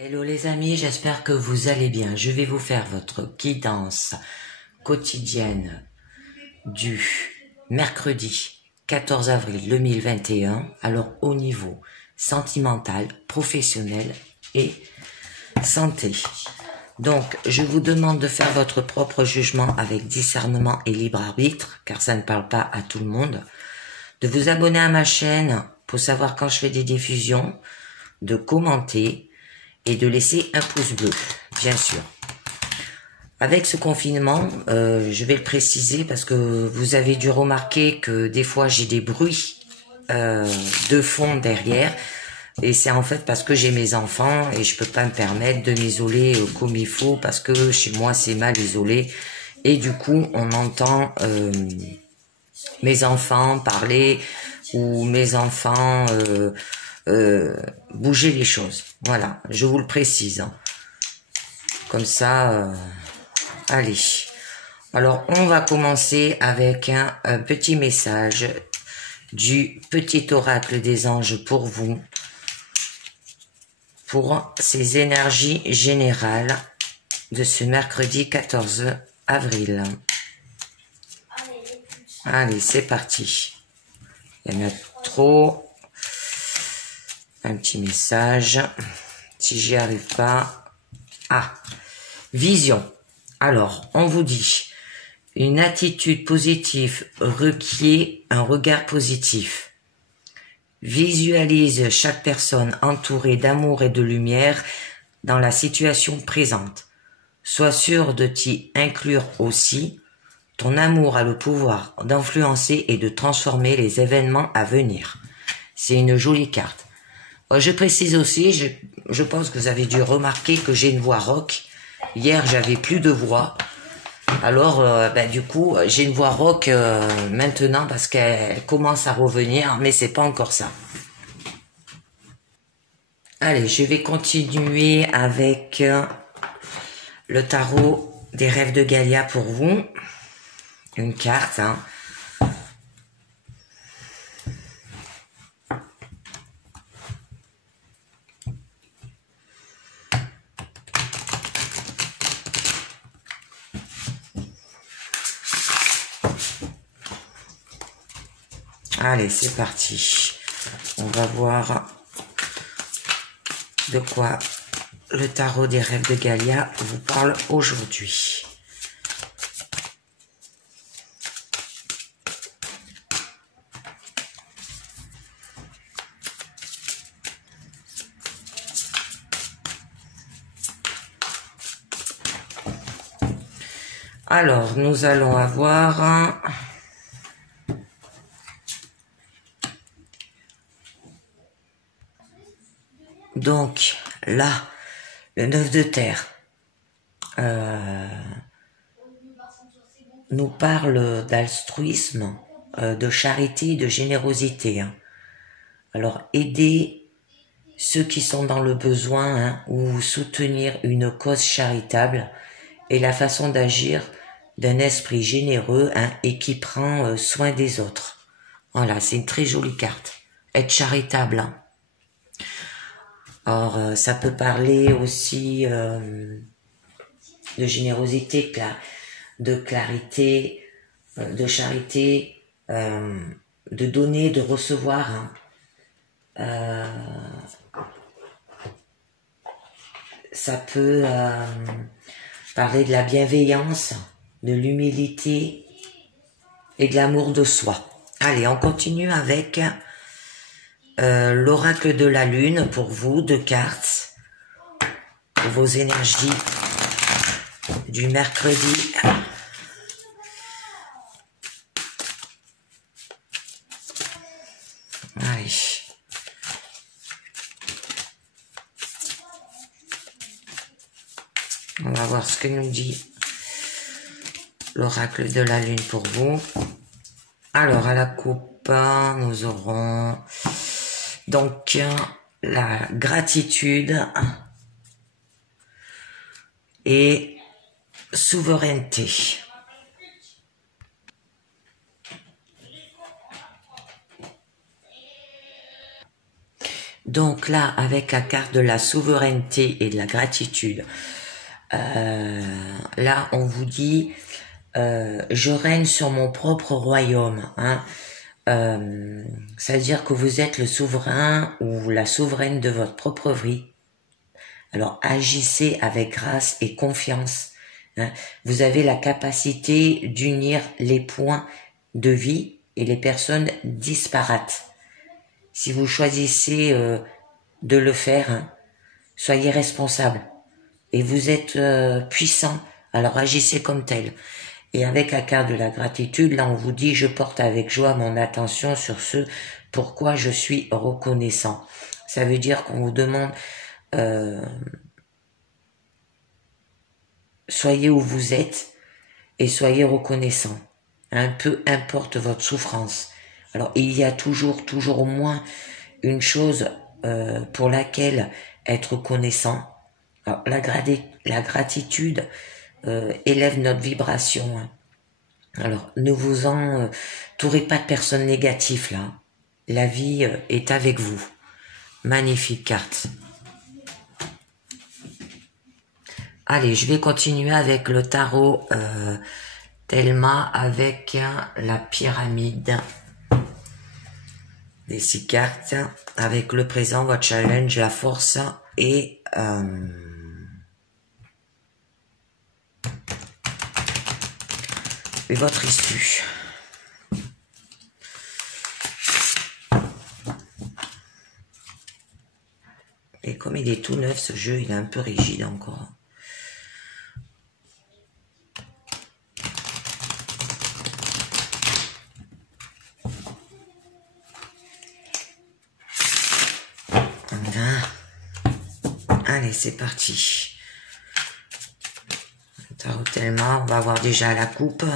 Hello les amis, j'espère que vous allez bien. Je vais vous faire votre guidance quotidienne du mercredi 14 avril 2021. Alors au niveau sentimental, professionnel et santé. Donc je vous demande de faire votre propre jugement avec discernement et libre arbitre, car ça ne parle pas à tout le monde. De vous abonner à ma chaîne pour savoir quand je fais des diffusions, de commenter et de laisser un pouce bleu, bien sûr. Avec ce confinement, je vais le préciser parce que vous avez dû remarquer que des fois j'ai des bruits de fond derrière, et c'est en fait parce que j'ai mes enfants et je peux pas me permettre de m'isoler comme il faut parce que chez moi c'est mal isolé, et du coup on entend mes enfants parler ou mes enfants bouger les choses. Voilà, je vous le précise. Comme ça, allez. Alors, on va commencer avec un petit message du petit oracle des anges pour vous, pour ces énergies générales de ce mercredi 14 avril. Allez, c'est parti. Il y en a trop. Un petit message. Si j'y arrive pas. Ah, vision. Alors, on vous dit une attitude positive requiert un regard positif. Visualise chaque personne entourée d'amour et de lumière dans la situation présente. Sois sûr de t'y inclure aussi. Ton amour a le pouvoir d'influencer et de transformer les événements à venir. C'est une jolie carte. Je précise aussi, je pense que vous avez dû remarquer que j'ai une voix rock. Hier, j'avais plus de voix. Alors, du coup, j'ai une voix rock maintenant parce qu'elle commence à revenir, mais c'est pas encore ça. Allez, je vais continuer avec le tarot des rêves de Gaïa pour vous. Une carte, hein. Allez, c'est parti. On va voir de quoi le tarot des rêves de Gaïa vous parle aujourd'hui. Alors, nous allons avoir donc là, le 9 de terre nous parle d'altruisme, de charité, de générosité. Hein. Alors, aider ceux qui sont dans le besoin, hein, ou soutenir une cause charitable est la façon d'agir d'un esprit généreux, hein, et qui prend soin des autres. Voilà, c'est une très jolie carte. Être charitable. Hein. Alors, ça peut parler aussi de générosité, de clarité, de charité, de donner, de recevoir. Hein. Ça peut parler de la bienveillance, de l'humilité et de l'amour de soi. Allez, on continue avec l'oracle de la lune pour vous, 2 cartes, pour vos énergies du mercredi. Allez. On va voir ce que nous dit l'oracle de la lune pour vous. Alors, à la coupe, nous aurons donc la gratitude et souveraineté. Donc là, avec la carte de la souveraineté et de la gratitude, là, on vous dit, je règne sur mon propre royaume. Hein. C'est-à-dire que vous êtes le souverain ou la souveraine de votre propre vie. Alors, agissez avec grâce et confiance. Hein. Vous avez la capacité d'unir les points de vie et les personnes disparates. Si vous choisissez de le faire, hein, soyez responsable. Et vous êtes puissant, alors agissez comme tel. Et avec la carte de la gratitude, là on vous dit, je porte avec joie mon attention sur ce pourquoi je suis reconnaissant. Ça veut dire qu'on vous demande, soyez où vous êtes et soyez reconnaissant. Hein, peu importe votre souffrance. Alors il y a toujours au moins une chose pour laquelle être reconnaissant. Alors, la gratitude élève notre vibration. Hein. Alors ne vous entourez pas de personnes négatives là. La vie est avec vous. Magnifique carte. Allez, je vais continuer avec le tarot Thelma avec la pyramide. Des 6 cartes avec le présent, votre challenge, la force et votre issue. Et comme il est tout neuf, ce jeu, il est un peu rigide encore. Allez, c'est parti. Tarot Thelma, on va voir déjà la coupe.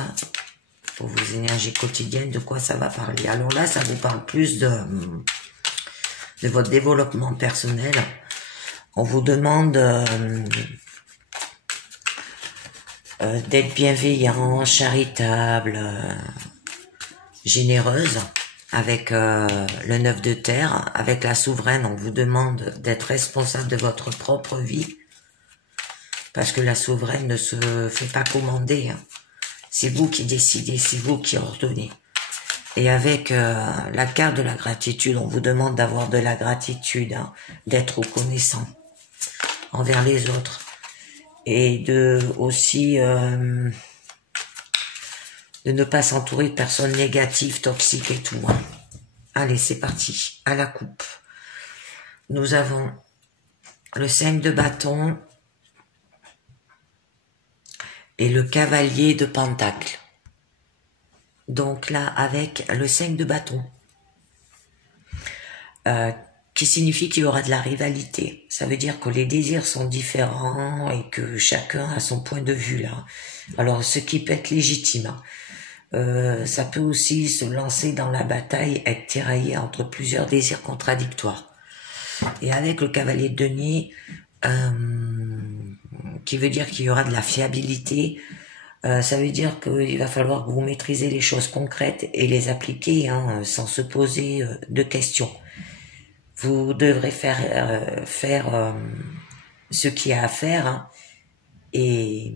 Pour vos énergies quotidiennes, de quoi ça va parler. Alors là, ça vous parle plus de votre développement personnel. On vous demande d'être bienveillant, charitable, généreuse. Avec le 9 de terre, avec la souveraine, on vous demande d'être responsable de votre propre vie. Parce que la souveraine ne se fait pas commander. Hein. C'est vous qui décidez, c'est vous qui ordonnez. Et avec la carte de la gratitude, on vous demande d'avoir de la gratitude, hein, d'être reconnaissant envers les autres. Et de aussi de ne pas s'entourer de personnes négatives, toxiques et tout. Hein. Allez, c'est parti. À la coupe. Nous avons le 5 de bâton et le cavalier de pentacle. Donc là, avec le 5 de bâton, qui signifie qu'il y aura de la rivalité. Ça veut dire que les désirs sont différents et que chacun a son point de vue là. Alors, ce qui peut être légitime. Hein. Ça peut aussi se lancer dans la bataille, être tiraillé entre plusieurs désirs contradictoires. Et avec le cavalier de denier, qui veut dire qu'il y aura de la fiabilité, ça veut dire qu'il va falloir que vous maîtrisez les choses concrètes et les appliquer hein, sans se poser de questions. Vous devrez faire ce qu'il y a à faire hein, et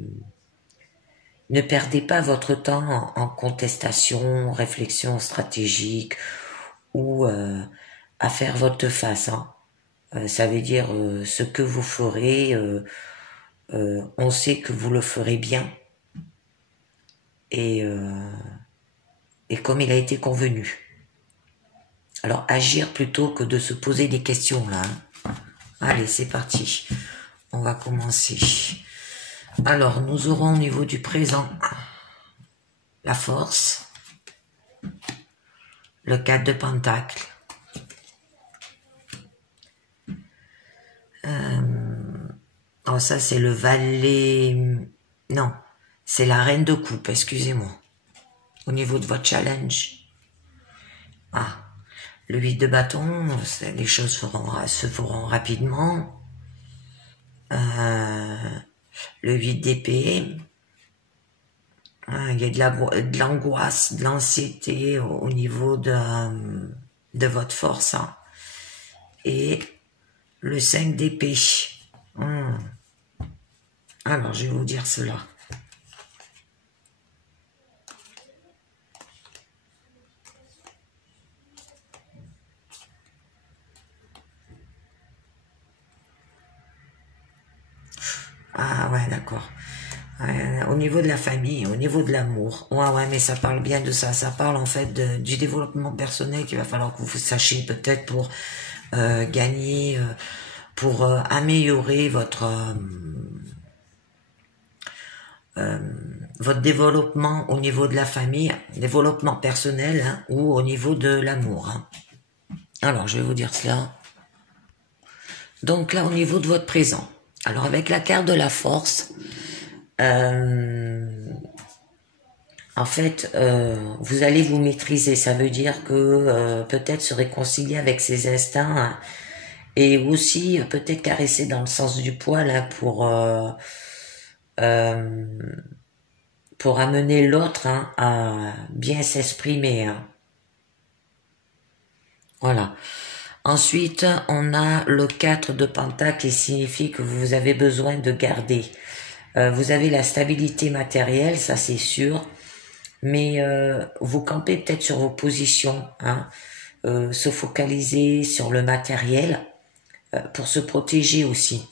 ne perdez pas votre temps en contestation, réflexion stratégique ou à faire votre face. Hein. Ça veut dire ce que vous ferez, on sait que vous le ferez bien et comme il a été convenu. Alors agir plutôt que de se poser des questions là. Hein. Allez, c'est parti. On va commencer. Alors, nous aurons au niveau du présent la force, le 4 de pentacle, oh ça c'est le valet, non, c'est la reine de coupe, excusez-moi, au niveau de votre challenge. Ah, le 8 de bâton, les choses se feront rapidement. Le 8 d'épée, il y a de l'angoisse, de l'anxiété au niveau de votre force. Hein. Et le 5 d'épée. Alors, je vais vous dire cela. Ah ouais, d'accord. Au niveau de la famille, au niveau de l'amour. Ouais, mais ça parle bien de ça. Ça parle en fait du développement personnel qu'il va falloir que vous sachiez peut-être pour gagner, pour améliorer votre développement au niveau de la famille, développement personnel hein, ou au niveau de l'amour. Hein. Alors, je vais vous dire cela. Donc là, au niveau de votre présent. Alors, avec la carte de la force, en fait, vous allez vous maîtriser. Ça veut dire que peut-être se réconcilier avec ses instincts hein, et aussi peut-être caresser dans le sens du poil hein, pour amener l'autre hein, à bien s'exprimer. Hein. Voilà. Ensuite, on a le 4 de Pentacle qui signifie que vous avez besoin de garder. Vous avez la stabilité matérielle, ça c'est sûr, mais vous campez peut-être sur vos positions, hein, se focaliser sur le matériel pour se protéger aussi.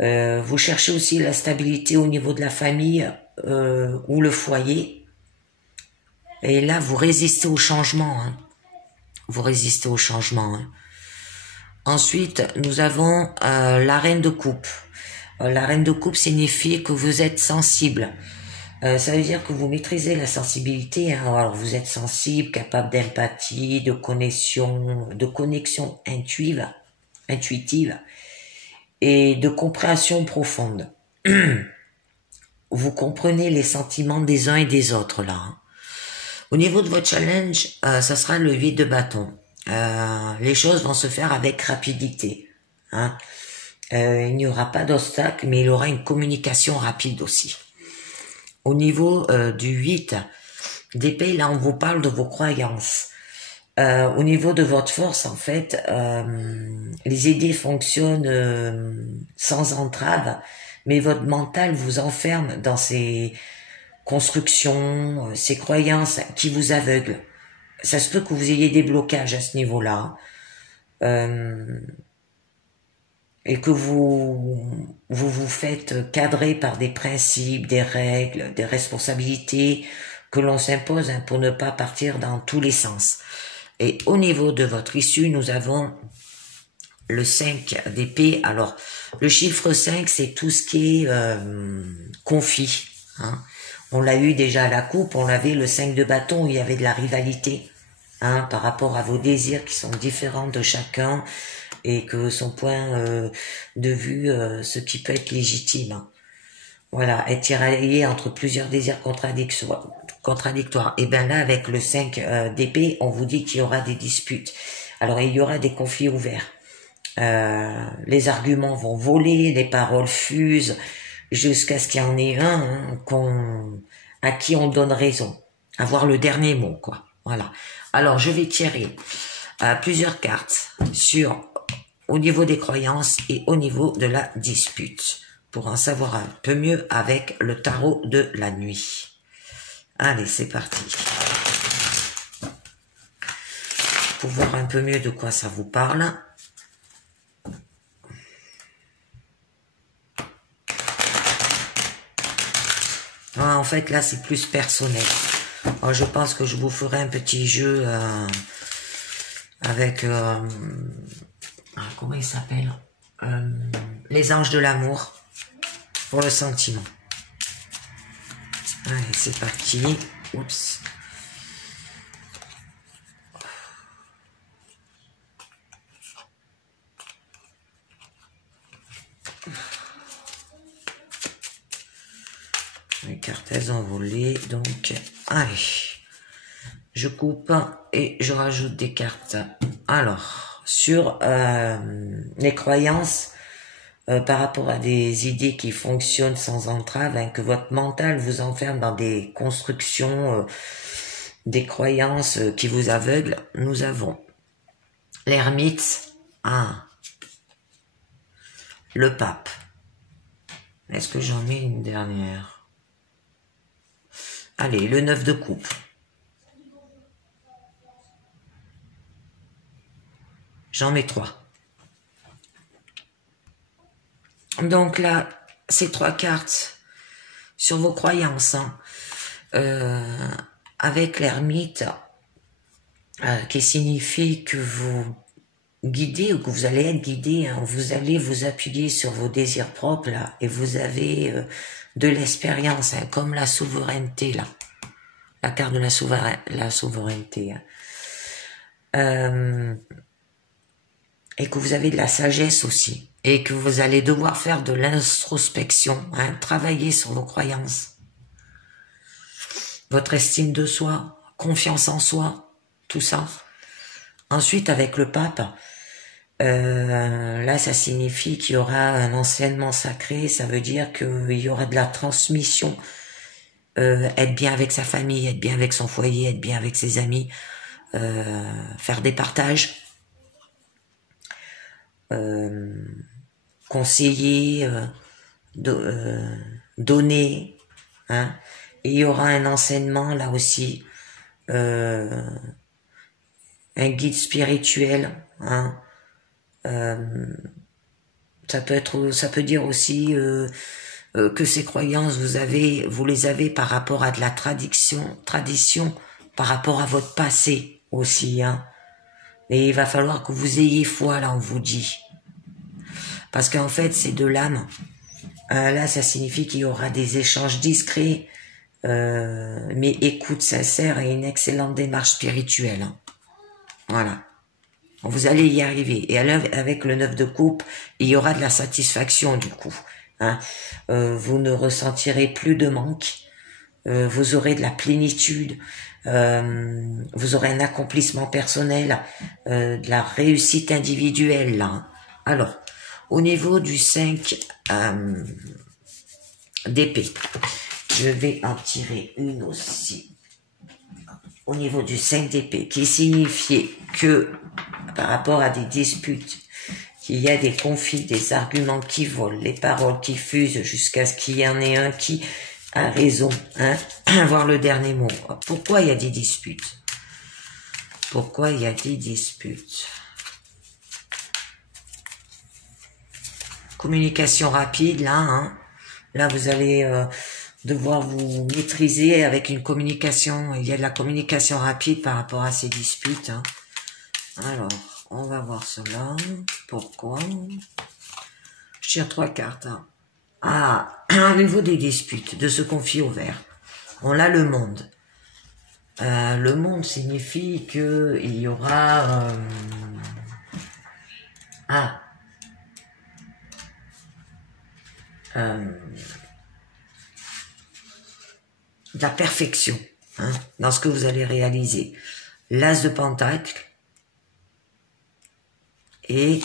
Vous cherchez aussi la stabilité au niveau de la famille ou le foyer. Et là, vous résistez au changement. Hein. Vous résistez au changement. Hein. Ensuite, nous avons la reine de coupe. La reine de coupe signifie que vous êtes sensible. Ça veut dire que vous maîtrisez la sensibilité. Hein. Alors, vous êtes sensible, capable d'empathie, de connexion intuitive et de compréhension profonde. Vous comprenez les sentiments des uns et des autres là. Hein. Au niveau de votre challenge, ça sera le 8 de bâton. Les choses vont se faire avec rapidité. Hein. Il n'y aura pas d'obstacle, mais il y aura une communication rapide aussi. Au niveau du 8 d'épée, là on vous parle de vos croyances. Au niveau de votre force, en fait, les idées fonctionnent sans entrave, mais votre mental vous enferme dans ces constructions, ces croyances qui vous aveuglent. Ça se peut que vous ayez des blocages à ce niveau-là. Et que vous faites cadrer par des principes, des règles, des responsabilités que l'on s'impose hein, pour ne pas partir dans tous les sens. Et au niveau de votre issue, nous avons le 5 d'épée. Alors, le chiffre 5, c'est tout ce qui est conflit. Hein. On l'a eu déjà à la coupe, on avait le 5 de bâton où il y avait de la rivalité hein, par rapport à vos désirs qui sont différents de chacun et que son point de vue, ce qui peut être légitime. Hein. Voilà, être tiraillé entre plusieurs désirs contradictoires. Et bien là, avec le 5 d'épée, on vous dit qu'il y aura des disputes. Alors, il y aura des conflits ouverts. Les arguments vont voler, les paroles fusent, jusqu'à ce qu'il y en ait un hein, à qui on donne raison. Avoir le dernier mot, quoi. Voilà. Alors, je vais tirer plusieurs cartes au niveau des croyances et au niveau de la dispute, pour en savoir un peu mieux avec le tarot de la nuit. Allez, c'est parti. Pour voir un peu mieux de quoi ça vous parle. En fait, là, c'est plus personnel. Alors, je pense que je vous ferai un petit jeu avec... comment il s'appelle les anges de l'amour pour le sentiment. Allez, c'est parti. Oups. Les cartes, elles ont volé. Donc, allez. Je coupe et je rajoute des cartes. Alors, sur les croyances, par rapport à des idées qui fonctionnent sans entrave, hein, que votre mental vous enferme dans des constructions, des croyances qui vous aveuglent, nous avons l'ermite, le pape. Est-ce que j'en mets une dernière? Allez, le 9 de coupe. J'en mets 3. Donc là, ces 3 cartes sur vos croyances, hein, avec l'ermite, qui signifie que vous guidez ou que vous allez être guidé, hein, vous allez vous appuyer sur vos désirs propres là, et vous avez de l'expérience, hein, comme la souveraineté là, la carte de la souveraineté, hein. Et que vous avez de la sagesse aussi, et que vous allez devoir faire de l'introspection, hein, travailler sur vos croyances, votre estime de soi, confiance en soi, tout ça. Ensuite, avec le pape, là, ça signifie qu'il y aura un enseignement sacré, ça veut dire qu'il y aura de la transmission, être bien avec sa famille, être bien avec son foyer, être bien avec ses amis, faire des partages, conseiller, donner, hein. Et il y aura un enseignement là aussi, un guide spirituel, hein. Ça peut dire aussi que ces croyances vous les avez par rapport à de la tradition, par rapport à votre passé aussi, hein. Et il va falloir que vous ayez foi, là, on vous dit. Parce qu'en fait, c'est de l'âme. Là, ça signifie qu'il y aura des échanges discrets, mais écoute sincère et une excellente démarche spirituelle, hein. Voilà. Vous allez y arriver. Et avec le 9 de coupe, il y aura de la satisfaction, du coup, hein. Vous ne ressentirez plus de manque. Vous aurez de la plénitude. Vous aurez un accomplissement personnel, de la réussite individuelle, là, hein. Alors, au niveau du 5 d'épée, je vais en tirer une aussi. Au niveau du 5 d'épée, qui signifiait que, par rapport à des disputes, qu'il y a des conflits, des arguments qui volent, les paroles qui fusent jusqu'à ce qu'il y en ait un qui a raison, hein, avoir le dernier mot. Pourquoi il y a des disputes? Pourquoi il y a des disputes? Communication rapide, là, hein. Là, vous allez devoir vous maîtriser avec une communication. Il y a de la communication rapide par rapport à ces disputes, hein. Alors, on va voir cela. Pourquoi? Je tire 3 cartes, hein. Ah, au niveau des disputes, de se confier au vert. On a le monde. Le monde signifie que il y aura de la perfection, hein, dans ce que vous allez réaliser. L'as de pentacle et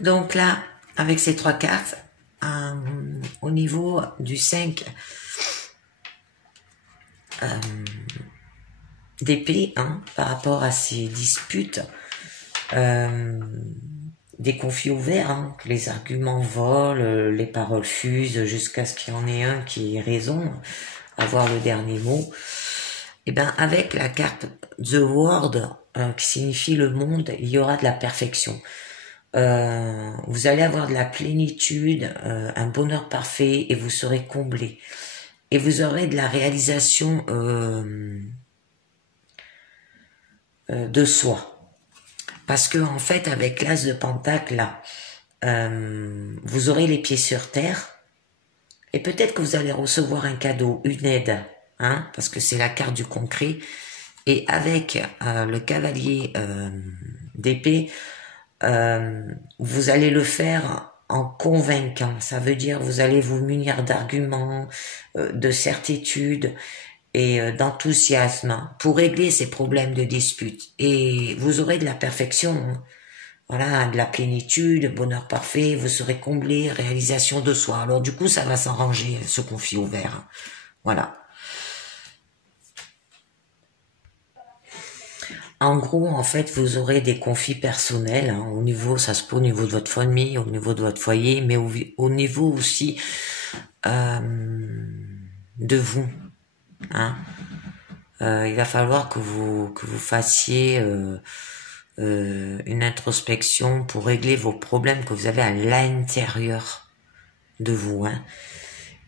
donc là, avec ces 3 cartes, au niveau du 5 d'épée, hein, par rapport à ces disputes, des conflits ouverts, hein, que les arguments volent, les paroles fusent jusqu'à ce qu'il y en ait un qui ait raison, avoir le dernier mot. Et bien, avec la carte The World, qui signifie le monde, il y aura de la perfection. Vous allez avoir de la plénitude, un bonheur parfait, et vous serez comblé. Et vous aurez de la réalisation de soi. Parce que en fait, avec l'as de pentacle, là, vous aurez les pieds sur terre, et peut-être que vous allez recevoir un cadeau, une aide, hein, parce que c'est la carte du concret. Et avec le cavalier d'épée, vous allez le faire en convaincant. Ça veut dire vous allez vous munir d'arguments, de certitudes et d'enthousiasme pour régler ces problèmes de dispute. Et vous aurez de la perfection, hein. Voilà, de la plénitude, bonheur parfait, vous serez comblé, réalisation de soi. Alors du coup, ça va s'arranger, ce conflit ouvert, hein. Voilà. En gros, en fait, vous aurez des conflits personnels, hein, au niveau, ça se peut au niveau de votre famille, au niveau de votre foyer, mais au niveau aussi de vous. Hein. Il va falloir que vous fassiez une introspection pour régler vos problèmes que vous avez à l'intérieur de vous. Hein.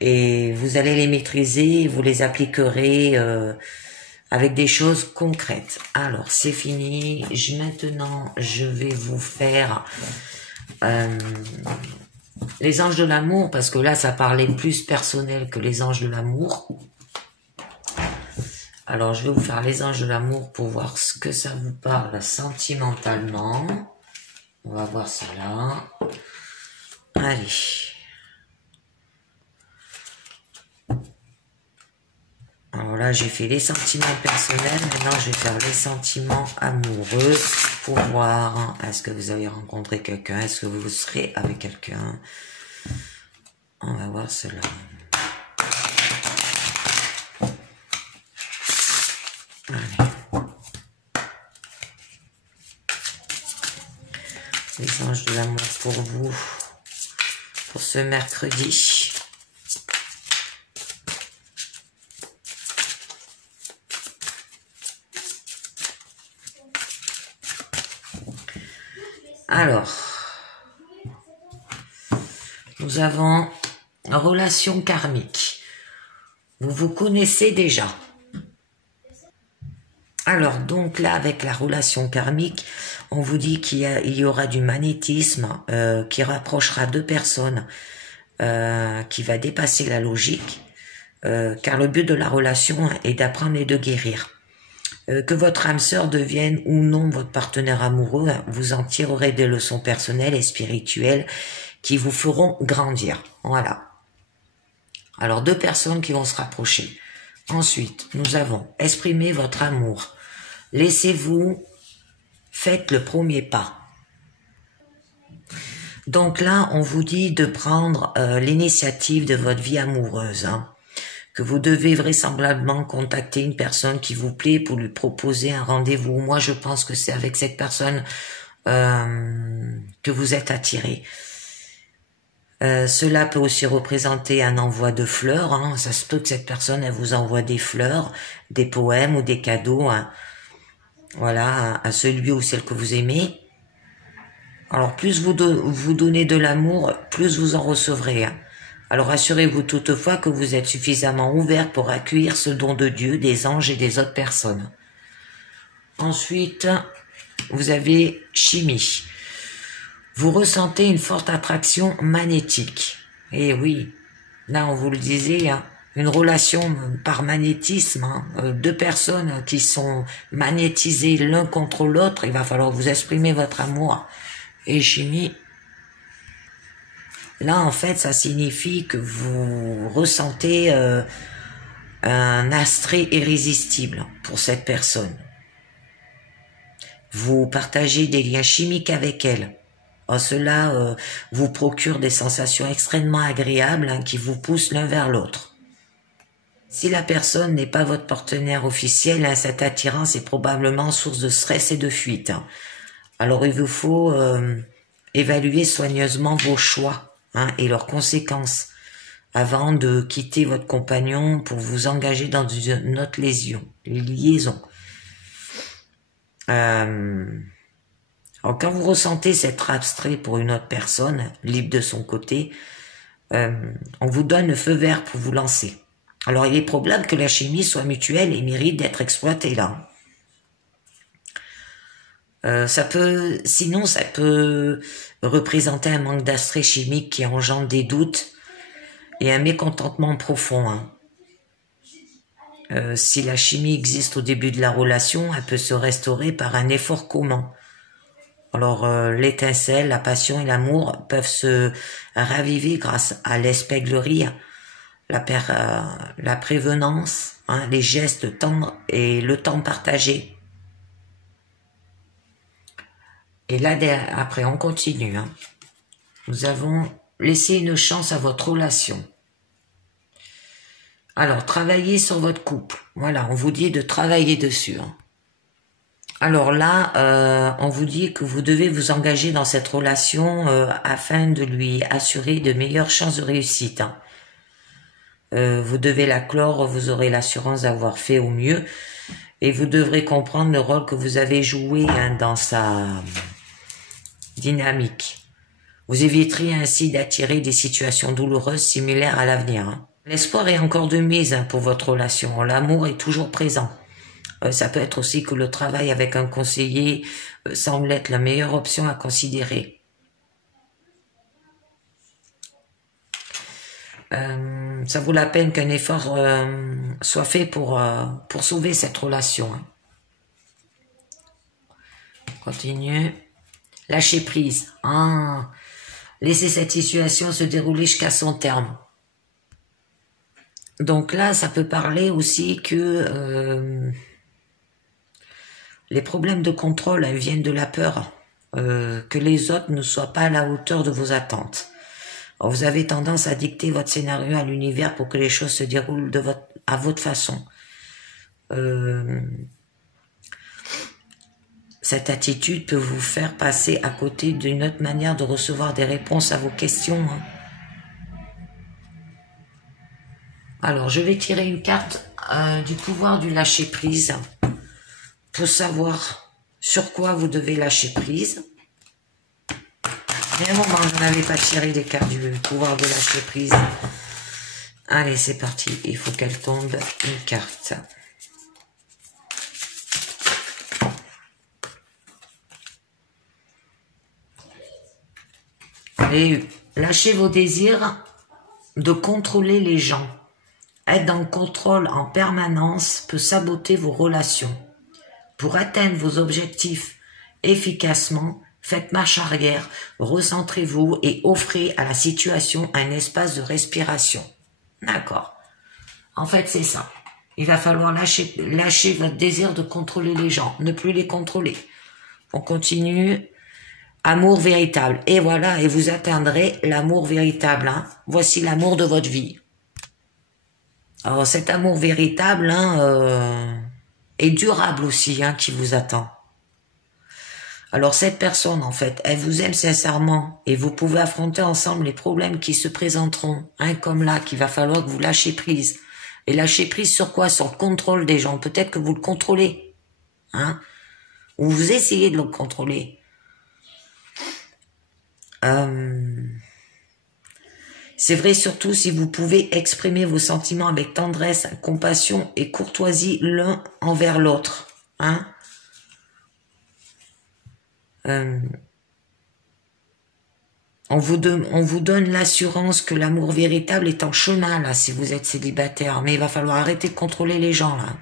Et vous allez les maîtriser, vous les appliquerez avec des choses concrètes. Alors, c'est fini. Maintenant, je vais vous faire les anges de l'amour, parce que là, ça parlait plus personnel que les anges de l'amour. Alors, je vais vous faire les anges de l'amour pour voir ce que ça vous parle sentimentalement. On va voir ça là. Allez. Alors là, j'ai fait les sentiments personnels. Maintenant, je vais faire les sentiments amoureux pour voir, hein, est-ce que vous avez rencontré quelqu'un, est-ce que vous serez avec quelqu'un. On va voir cela. Allez. Les anges de l'amour pour vous, pour ce mercredi. Alors, nous avons relation karmique. Vous vous connaissez déjà. Alors, donc là, avec la relation karmique, on vous dit qu'il y aura du magnétisme qui rapprochera deux personnes, qui va dépasser la logique, car le but de la relation est d'apprendre et de guérir. Que votre âme sœur devienne ou non votre partenaire amoureux, vous en tirerez des leçons personnelles et spirituelles qui vous feront grandir. Voilà. Alors, deux personnes qui vont se rapprocher. Ensuite, nous avons exprimé votre amour. Laissez-vous, faites le premier pas. Donc là, on vous dit de prendre l'initiative de votre vie amoureuse, hein, que vous devez vraisemblablement contacter une personne qui vous plaît pour lui proposer un rendez-vous. Moi, je pense que c'est avec cette personne que vous êtes attiré. Cela peut aussi représenter un envoi de fleurs. Hein. Ça se peut que cette personne elle vous envoie des fleurs, des poèmes ou des cadeaux. Hein. Voilà, à celui ou celle que vous aimez. Alors, plus vous donnez de l'amour, plus vous en recevrez. Hein. Alors, assurez-vous toutefois que vous êtes suffisamment ouvert pour accueillir ce don de Dieu, des anges et des autres personnes. Ensuite, vous avez chimie. Vous ressentez une forte attraction magnétique. Et oui, là on vous le disait, hein, une relation par magnétisme, hein, deux personnes qui sont magnétisées l'un contre l'autre, il va falloir vous exprimer votre amour. Et chimie, là en fait ça signifie que vous ressentez un attrait irrésistible pour cette personne. Vous partagez des liens chimiques avec elle. Cela vous procure des sensations extrêmement agréables, hein, qui vous poussent l'un vers l'autre. Si la personne n'est pas votre partenaire officiel, hein, cette attirance est probablement source de stress et de fuite. Hein. Alors il vous faut évaluer soigneusement vos choix, hein, et leurs conséquences avant de quitter votre compagnon pour vous engager dans une autre liaison. Alors, quand vous ressentez cet attrait pour une autre personne, libre de son côté, on vous donne le feu vert pour vous lancer. Alors, il est probable que la chimie soit mutuelle et mérite d'être exploitée là. Sinon, ça peut représenter un manque d'attrait chimique qui engendre des doutes et un mécontentement profond. Hein. Si la chimie existe au début de la relation, elle peut se restaurer par un effort commun. Alors, l'étincelle, la passion et l'amour peuvent se raviver grâce à l'espièglerie, la prévenance, hein, les gestes tendres et le temps partagé. Et là, après, on continue. Hein. Nous avons laissé une chance à votre relation. Alors, travaillez sur votre couple. Voilà, on vous dit de travailler dessus. Hein. Alors là, on vous dit que vous devez vous engager dans cette relation afin de lui assurer de meilleures chances de réussite. Hein. Vous devez la clore, vous aurez l'assurance d'avoir fait au mieux et vous devrez comprendre le rôle que vous avez joué hein, dans sa dynamique. Vous éviterez ainsi d'attirer des situations douloureuses similaires à l'avenir. Hein. L'espoir est encore de mise hein, pour votre relation. L'amour est toujours présent. Ça peut être aussi que le travail avec un conseiller semble être la meilleure option à considérer. Ça vaut la peine qu'un effort soit fait pour sauver cette relation. Hein. Continue. Lâcher prise. Ah, laisser cette situation se dérouler jusqu'à son terme. Donc là, ça peut parler aussi que les problèmes de contrôle viennent de la peur que les autres ne soient pas à la hauteur de vos attentes. Alors, vous avez tendance à dicter votre scénario à l'univers pour que les choses se déroulent à votre façon. Cette attitude peut vous faire passer à côté d'une autre manière de recevoir des réponses à vos questions. Hein. Alors, je vais tirer une carte du pouvoir du lâcher-prise pour savoir sur quoi vous devez lâcher prise. Il y a un moment, je n'avais pas tiré des cartes du pouvoir de lâcher prise. Allez, c'est parti. Il faut qu'elle tombe une carte. Et lâchez vos désirs de contrôler les gens. Être dans le contrôle en permanence peut saboter vos relations. Pour atteindre vos objectifs efficacement, faites marche arrière, recentrez-vous et offrez à la situation un espace de respiration. D'accord. En fait, c'est ça. Il va falloir lâcher votre désir de contrôler les gens, ne plus les contrôler. On continue. Amour véritable. Et voilà, et vous atteindrez l'amour véritable. Hein. Voici l'amour de votre vie. Alors cet amour véritable hein, est durable aussi hein, qui vous attend. Alors cette personne en fait, elle vous aime sincèrement et vous pouvez affronter ensemble les problèmes qui se présenteront. Hein, comme là, qu'il va falloir que vous lâchez prise. Et lâchez prise sur quoi? Sur le contrôle des gens. Peut-être que vous le contrôlez. Hein, ou vous essayez de le contrôler. C'est vrai surtout si vous pouvez exprimer vos sentiments avec tendresse, compassion et courtoisie l'un envers l'autre. Hein? On vous donne l'assurance que l'amour véritable est en chemin là si vous êtes célibataire, mais il va falloir arrêter de contrôler les gens là.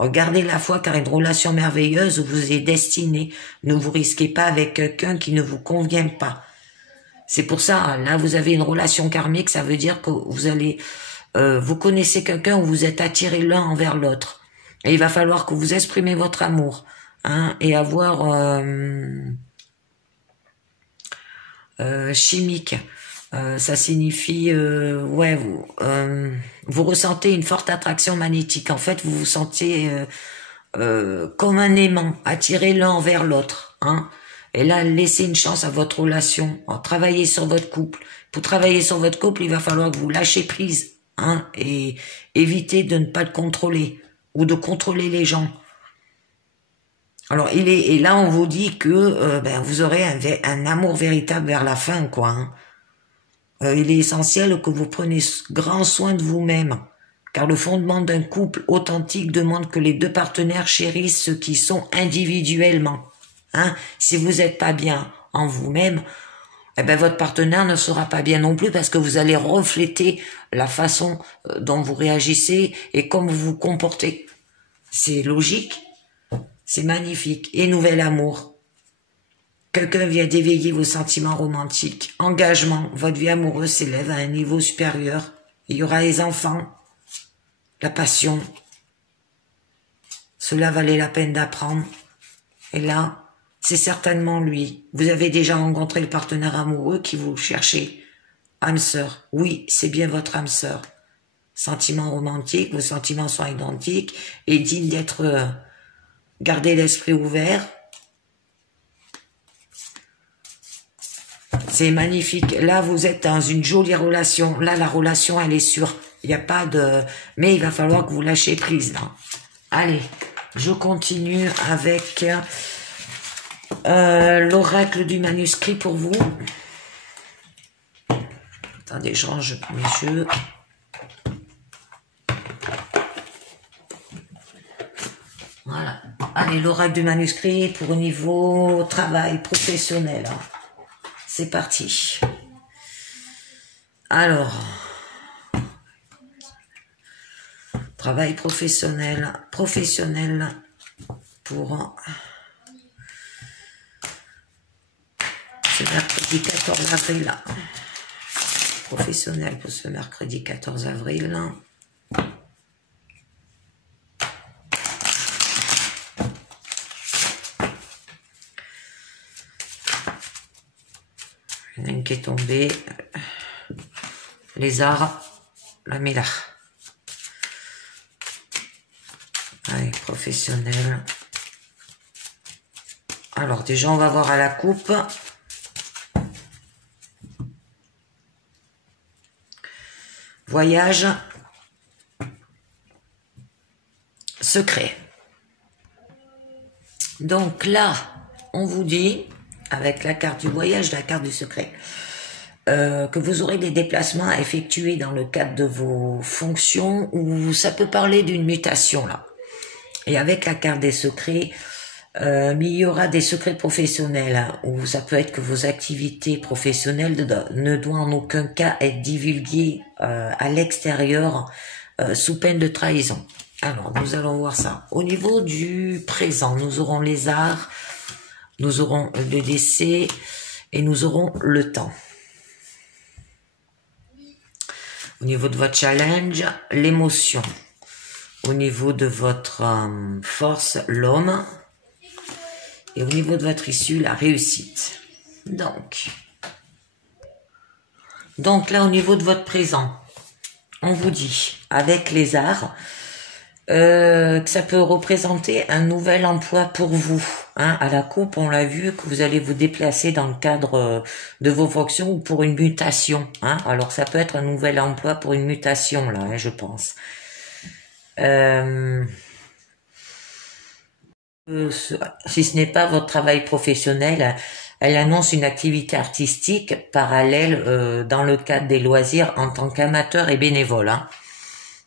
Regardez la foi car une relation merveilleuse vous est destinée. Ne vous risquez pas avec quelqu'un qui ne vous convient pas. C'est pour ça, là vous avez une relation karmique, ça veut dire que vous allez, vous connaissez quelqu'un où vous êtes attirés l'un envers l'autre. Et il va falloir que vous exprimez votre amour, hein, et avoir chimique. Ça signifie, ouais, vous ressentez une forte attraction magnétique. En fait, vous vous sentez comme un aimant, attiré l'un envers l'autre. Hein. Et là, laissez une chance à votre relation. Travaillez sur votre couple. Pour travailler sur votre couple, il va falloir que vous lâchez prise, hein, et évitez de ne pas le contrôler ou de contrôler les gens. Alors, et là, on vous dit que vous aurez un amour véritable vers la fin, quoi. Hein. Il est essentiel que vous preniez grand soin de vous-même, car le fondement d'un couple authentique demande que les deux partenaires chérissent ce qu'ils sont individuellement. Hein? Si vous n'êtes pas bien en vous-même, votre partenaire ne sera pas bien non plus parce que vous allez refléter la façon dont vous réagissez et comme vous vous comportez. C'est logique, c'est magnifique. Et nouvel amour. Quelqu'un vient d'éveiller vos sentiments romantiques. Engagement, votre vie amoureuse s'élève à un niveau supérieur. Il y aura les enfants, la passion. Cela valait la peine d'apprendre. Et là, c'est certainement lui. Vous avez déjà rencontré le partenaire amoureux qui vous cherchez. Âme sœur. Oui, c'est bien votre âme sœur. Sentiments romantiques, vos sentiments sont identiques et dignes d'être Gardez l'esprit ouvert. C'est magnifique. Là, vous êtes dans une jolie relation. Là, la relation, elle est sûre. Il n'y a pas de... Mais il va falloir que vous lâchez prise, là. Allez, je continue avec l'oracle du manuscrit pour vous. Attendez, je range mes jeux. Voilà. Allez, l'oracle du manuscrit pour au niveau travail professionnel. C'est parti. Alors, travail professionnel pour ce mercredi 14 avril. Professionnel pour ce mercredi 14 avril. Il y en a une qui est tombée. Lézard, la méla. Allez, professionnel. Alors, déjà, on va voir à la coupe. Voyage. Secret. Donc là, on vous dit, avec la carte du voyage, la carte du secret, que vous aurez des déplacements à effectuer dans le cadre de vos fonctions, ou ça peut parler d'une mutation là. Et avec la carte des secrets, il y aura des secrets professionnels, hein, où ça peut être que vos activités professionnelles ne doivent en aucun cas être divulguées à l'extérieur sous peine de trahison. Alors, nous allons voir ça. Au niveau du présent, nous aurons les arts, nous aurons le décès et nous aurons le temps. Au niveau de votre challenge, l'émotion. Au niveau de votre force, l'homme. Et au niveau de votre issue, la réussite. Donc là, au niveau de votre présent, on vous dit, avec les arts, que ça peut représenter un nouvel emploi pour vous. Hein, à la coupe, on l'a vu que vous allez vous déplacer dans le cadre de vos fonctions ou pour une mutation. Hein. Alors ça peut être un nouvel emploi pour une mutation, là, hein, je pense. Si ce n'est pas votre travail professionnel, elle annonce une activité artistique parallèle dans le cadre des loisirs en tant qu'amateur et bénévole. Hein.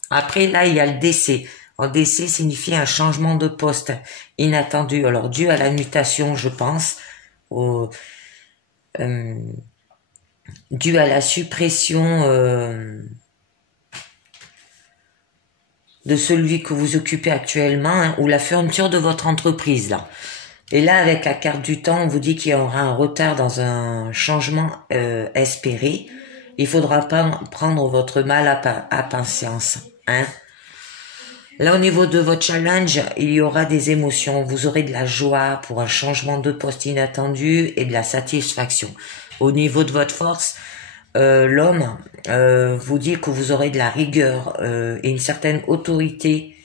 Après, là, il y a le décès. Un décès signifie un changement de poste inattendu. Alors, dû à la mutation, je pense, dû à la suppression de celui que vous occupez actuellement, hein, ou la fermeture de votre entreprise, là. Et là, avec la carte du temps, on vous dit qu'il y aura un retard dans un changement espéré. Il faudra pas prendre votre mal à patience, hein. Là, au niveau de votre challenge, il y aura des émotions. Vous aurez de la joie pour un changement de poste inattendu et de la satisfaction. Au niveau de votre force, l'homme vous dit que vous aurez de la rigueur et une certaine autorité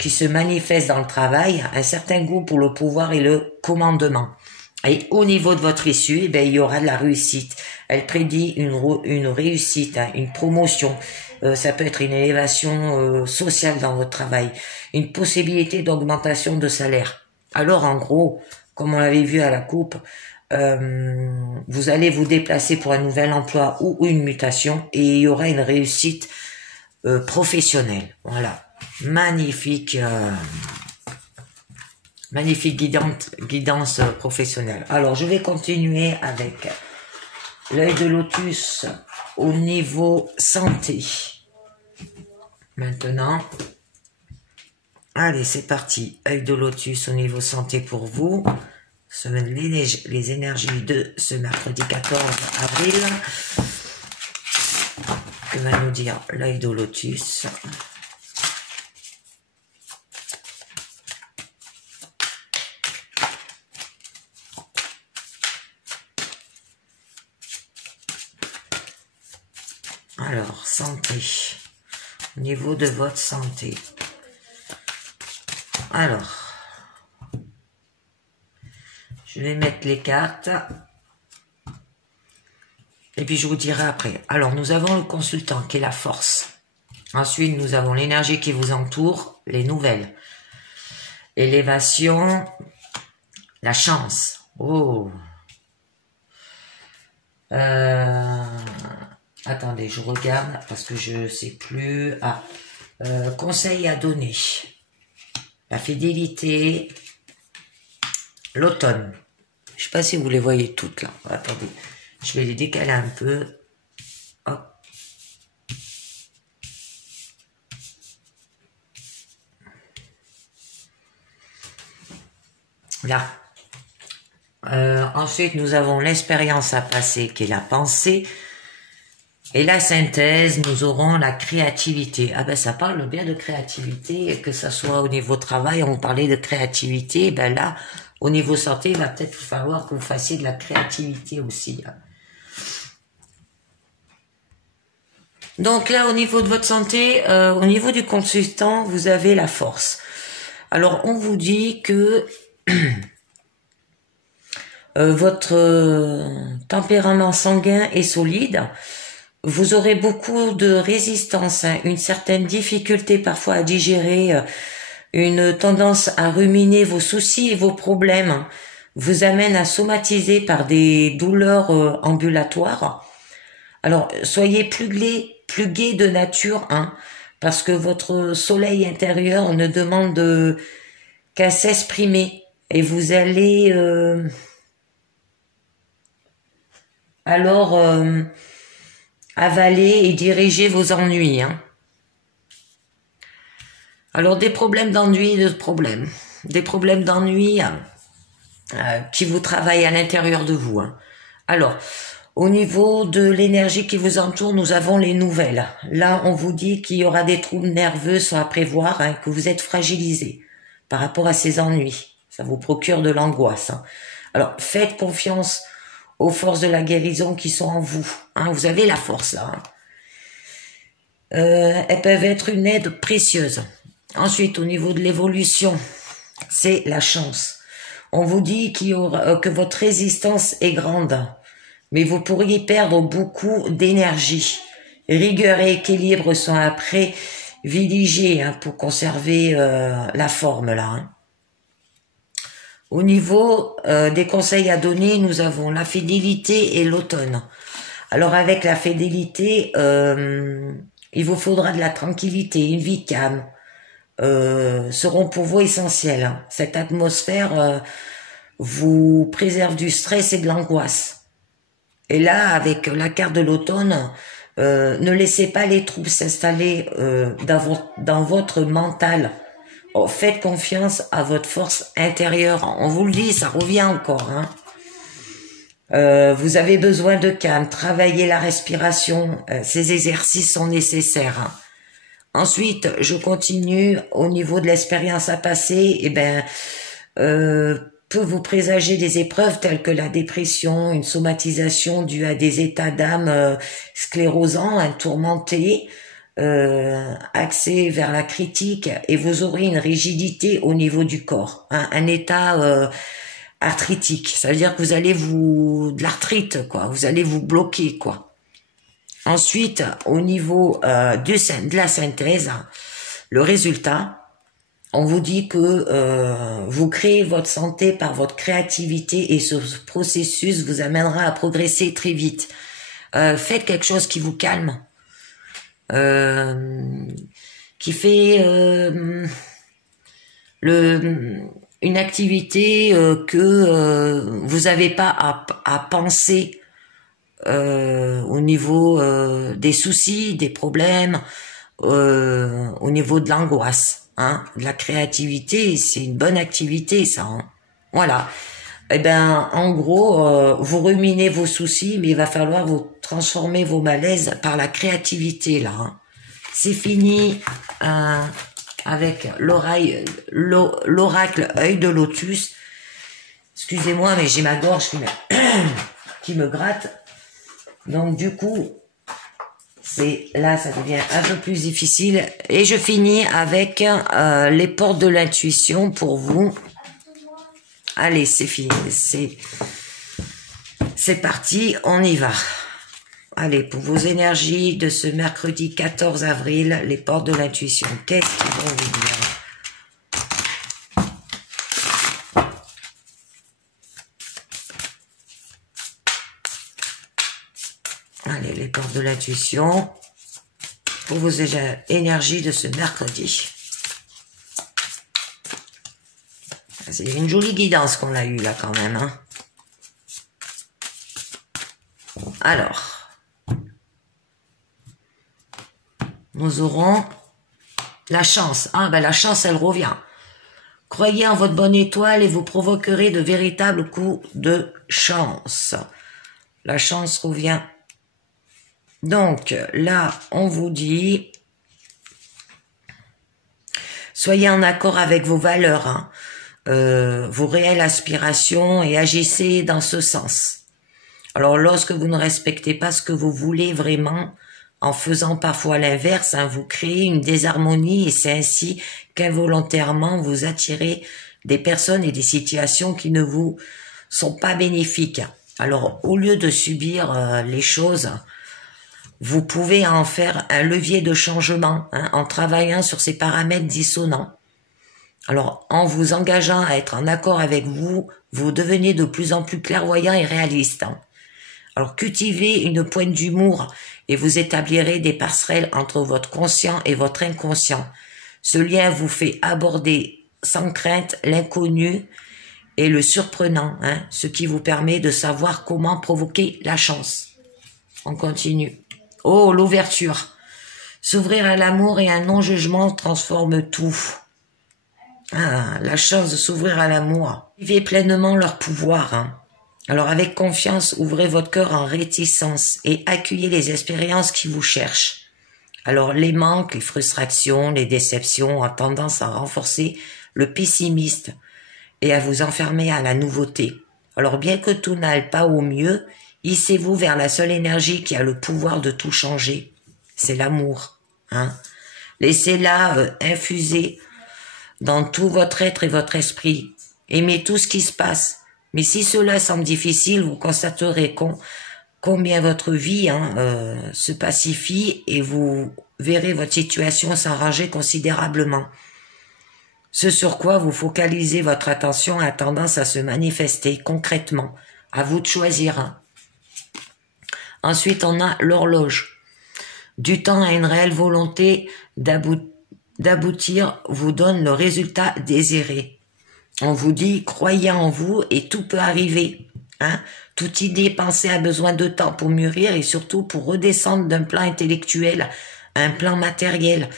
qui se manifeste dans le travail, un certain goût pour le pouvoir et le commandement. Et au niveau de votre issue, il y aura de la réussite. Elle prédit une réussite, hein, une promotion. Ça peut être une élévation sociale dans votre travail, une possibilité d'augmentation de salaire. Alors en gros, comme on l'avait vu à la coupe, vous allez vous déplacer pour un nouvel emploi ou une mutation et il y aura une réussite professionnelle. Voilà, magnifique, magnifique guidance professionnelle. Alors je vais continuer avec l'œil de lotus au niveau santé. Maintenant, allez, c'est parti. Œil de lotus au niveau santé pour vous. Les énergies de ce mercredi 14 avril. Que va nous dire l'œil de lotus? Alors, santé. Au niveau de votre santé. Alors, Je vais mettre les cartes. Et puis je vous dirai après. Alors nous avons le consultant qui est la force. Ensuite nous avons l'énergie qui vous entoure, les nouvelles. Élévation, la chance. Oh. Attendez, je regarde parce que je sais plus. Ah, conseil à donner. La fidélité. L'automne. Je sais pas si vous les voyez toutes là. Attendez. Je vais les décaler un peu. Hop. Là. Ensuite, nous avons l'expérience à passer qui est la pensée. Et la synthèse, nous aurons la créativité. Ah ben ça parle bien de créativité, que ça soit au niveau travail, on parlait de créativité. Ben là, au niveau santé, il va peut-être falloir que vous fassiez de la créativité aussi. Donc là, au niveau de votre santé, au niveau du consultant, vous avez la force. Alors, on vous dit que votre tempérament sanguin est solide. Vous aurez beaucoup de résistance, hein, une certaine difficulté parfois à digérer, une tendance à ruminer vos soucis et vos problèmes, hein, vous amène à somatiser par des douleurs ambulatoires. Alors, soyez plus gai de nature, hein, parce que votre soleil intérieur ne demande qu'à s'exprimer. Et vous allez alors avaler et diriger vos ennuis. Hein. Alors, des problèmes d'ennui, des problèmes d'ennui qui vous travaillent à l'intérieur de vous. Hein. Alors, au niveau de l'énergie qui vous entoure, nous avons les nouvelles. Là, on vous dit qu'il y aura des troubles nerveux à prévoir, hein, que vous êtes fragilisé par rapport à ces ennuis. Ça vous procure de l'angoisse. Hein. Alors, faites confiance aux forces de la guérison qui sont en vous. Hein, vous avez la force là. Hein. Elles peuvent être une aide précieuse. Ensuite, au niveau de l'évolution, c'est la chance. On vous dit que votre résistance est grande, mais vous pourriez perdre beaucoup d'énergie. Rigueur et équilibre sont à privilégier, hein, pour conserver la forme là. Hein. Au niveau des conseils à donner, nous avons la fidélité et l'automne. Alors avec la fidélité, il vous faudra de la tranquillité, une vie calme, seront pour vous essentiels. Hein. Cette atmosphère vous préserve du stress et de l'angoisse. Et là, avec la carte de l'automne, ne laissez pas les troubles s'installer dans votre mental. Oh, faites confiance à votre force intérieure. On vous le dit, ça revient encore. Hein. Vous avez besoin de calme, travaillez la respiration. Ces exercices sont nécessaires. Hein. Ensuite, je continue au niveau de l'expérience à passer. Eh ben, peut vous présager des épreuves telles que la dépression, une somatisation due à des états d'âme sclérosants, tourmentés. Axé vers la critique, et vous aurez une rigidité au niveau du corps, hein, un état arthritique, ça veut dire que vous allez de l'arthrite, quoi, vous allez vous bloquer, quoi. Ensuite, au niveau de la synthèse, le résultat, on vous dit que vous créez votre santé par votre créativité, et ce processus vous amènera à progresser très vite. Faites quelque chose qui vous calme, qui fait une activité que vous n'avez pas à penser au niveau des soucis, des problèmes, au niveau de l'angoisse. Hein, de la créativité, c'est une bonne activité, ça. Hein. Voilà. Eh ben, en gros, vous ruminez vos soucis, mais il va falloir vous transformer vos malaises par la créativité, là. Hein. C'est fini avec l'oracle œil de lotus. Excusez-moi, mais j'ai ma gorge qui me gratte. Donc, du coup, là, ça devient un peu plus difficile. Et je finis avec les portes de l'intuition pour vous. Allez, c'est fini. C'est parti, on y va. Allez, pour vos énergies de ce mercredi 14 avril, les portes de l'intuition. Qu'est-ce qu'ils vont vous dire? Allez, les portes de l'intuition pour vos énergies de ce mercredi. C'est une jolie guidance qu'on a eue là quand même. Hein. Alors, nous aurons la chance. Ah ben la chance, elle revient. Croyez en votre bonne étoile et vous provoquerez de véritables coups de chance. La chance revient. Donc là, on vous dit, soyez en accord avec vos valeurs, hein, vos réelles aspirations et agissez dans ce sens. Alors lorsque vous ne respectez pas ce que vous voulez vraiment, en faisant parfois l'inverse, hein, vous créez une désharmonie et c'est ainsi qu'involontairement vous attirez des personnes et des situations qui ne vous sont pas bénéfiques. Alors au lieu de subir les choses, vous pouvez en faire un levier de changement, hein, en travaillant sur ces paramètres dissonants. Alors, en vous engageant à être en accord avec vous, vous devenez de plus en plus clairvoyant et réaliste. Hein. Alors, cultivez une pointe d'humour et vous établirez des passerelles entre votre conscient et votre inconscient. Ce lien vous fait aborder sans crainte l'inconnu et le surprenant, hein, ce qui vous permet de savoir comment provoquer la chance. On continue. Oh, l'ouverture. S'ouvrir à l'amour et un non-jugement transforme tout. Ah, la chance de s'ouvrir à l'amour. Vivez pleinement leur pouvoir. Hein. Alors avec confiance, ouvrez votre cœur en réticence et accueillez les expériences qui vous cherchent. Alors les manques, les frustrations, les déceptions ont tendance à renforcer le pessimiste et à vous enfermer à la nouveauté. Alors bien que tout n'aille pas au mieux, hissez-vous vers la seule énergie qui a le pouvoir de tout changer. C'est l'amour. Hein. Laissez-la infuser dans tout votre être et votre esprit. Aimez tout ce qui se passe. Mais si cela semble difficile, vous constaterez combien votre vie se pacifie et vous verrez votre situation s'arranger considérablement. Ce sur quoi vous focalisez votre attention a tendance à se manifester concrètement. À vous de choisir. Hein. Ensuite, on a l'horloge. Du temps à une réelle volonté d'aboutir vous donne le résultat désiré. On vous dit, croyez en vous et tout peut arriver. Hein? Toute idée pensée a besoin de temps pour mûrir et surtout pour redescendre d'un plan intellectuel à un plan matériel.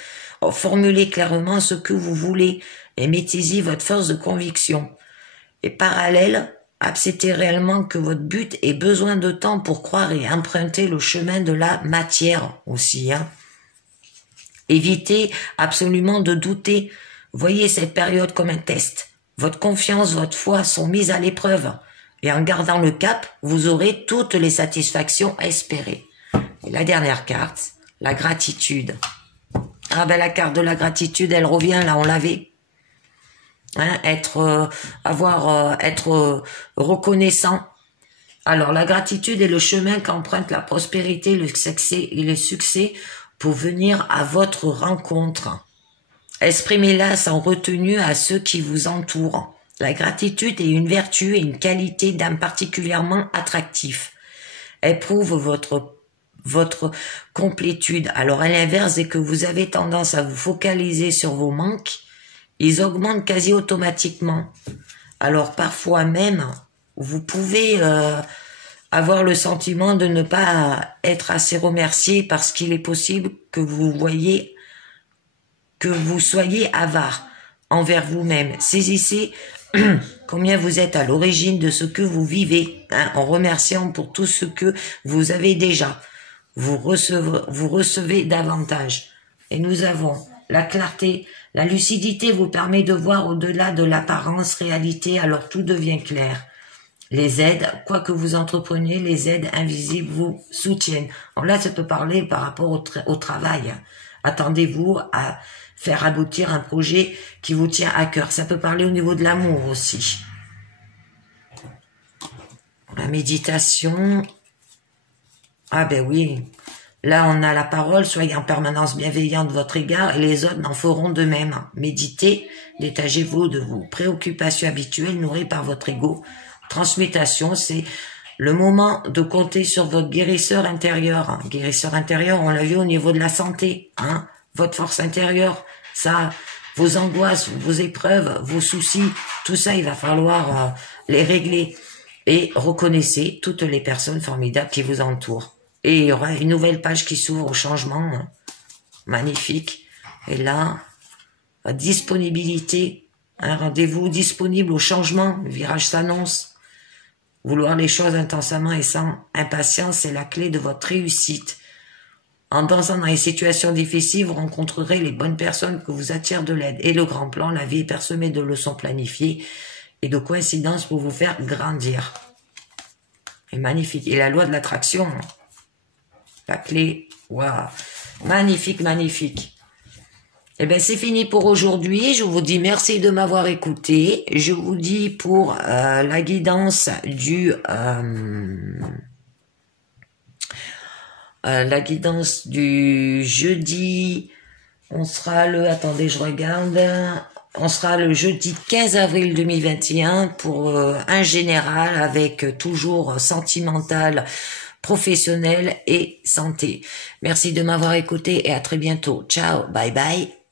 Formulez clairement ce que vous voulez et mettez-y votre force de conviction. Et parallèle, acceptez réellement que votre but ait besoin de temps pour croire et emprunter le chemin de la matière aussi. Hein. Évitez absolument de douter. Voyez cette période comme un test. Votre confiance, votre foi sont mises à l'épreuve. Et en gardant le cap, vous aurez toutes les satisfactions espérées. Et la dernière carte, la gratitude. Ah ben la carte de la gratitude, elle revient, là on l'avait. Hein, être reconnaissant. Alors la gratitude est le chemin qu'emprunte la prospérité, le succès pour venir à votre rencontre. Exprimez-la sans retenue à ceux qui vous entourent. La gratitude est une vertu et une qualité d'âme particulièrement attractif. Elle prouve votre complétude. Alors à l'inverse, dès que vous avez tendance à vous focaliser sur vos manques, ils augmentent quasi automatiquement. Alors parfois même, vous pouvez avoir le sentiment de ne pas être assez remercié parce qu'il est possible que vous soyez avare envers vous-même. Saisissez combien vous êtes à l'origine de ce que vous vivez, hein, en remerciant pour tout ce que vous avez déjà. Vous recevez davantage. Et nous avons la clarté, la lucidité vous permet de voir au-delà de l'apparence réalité, alors tout devient clair. Les aides, quoi que vous entrepreniez, les aides invisibles vous soutiennent. Alors là, ça peut parler par rapport au travail. Attendez-vous à faire aboutir un projet qui vous tient à cœur. Ça peut parler au niveau de l'amour aussi. La méditation. Ah ben oui. Là, on a la parole. Soyez en permanence bienveillant de votre égard et les autres n'en feront de même. Méditez. Détachez-vous de vos préoccupations habituelles nourries par votre ego. Transmutation, c'est le moment de compter sur votre guérisseur intérieur. Guérisseur intérieur, on l'a vu au niveau de la santé. Votre force intérieure, ça, vos angoisses, vos épreuves, vos soucis, tout ça, il va falloir les régler. Et reconnaissez toutes les personnes formidables qui vous entourent. Et il y aura une nouvelle page qui s'ouvre au changement. Magnifique. Et là, disponibilité. Un rendez-vous disponible au changement. Le virage s'annonce. Vouloir les choses intensément et sans impatience, c'est la clé de votre réussite. En dansant dans les situations difficiles, vous rencontrerez les bonnes personnes que vous attirent de l'aide. Et le grand plan, la vie est parsemée de leçons planifiées et de coïncidences pour vous faire grandir. C'est magnifique. Et la loi de l'attraction, la clé, waouh, magnifique, magnifique. Eh bien, c'est fini pour aujourd'hui. Je vous dis merci de m'avoir écouté. Je vous dis pour la guidance du jeudi, on sera le, attendez, je regarde, on sera le jeudi 15 avril 2021 pour un général avec toujours sentimental, professionnel et santé. Merci de m'avoir écouté et à très bientôt. Ciao, bye bye.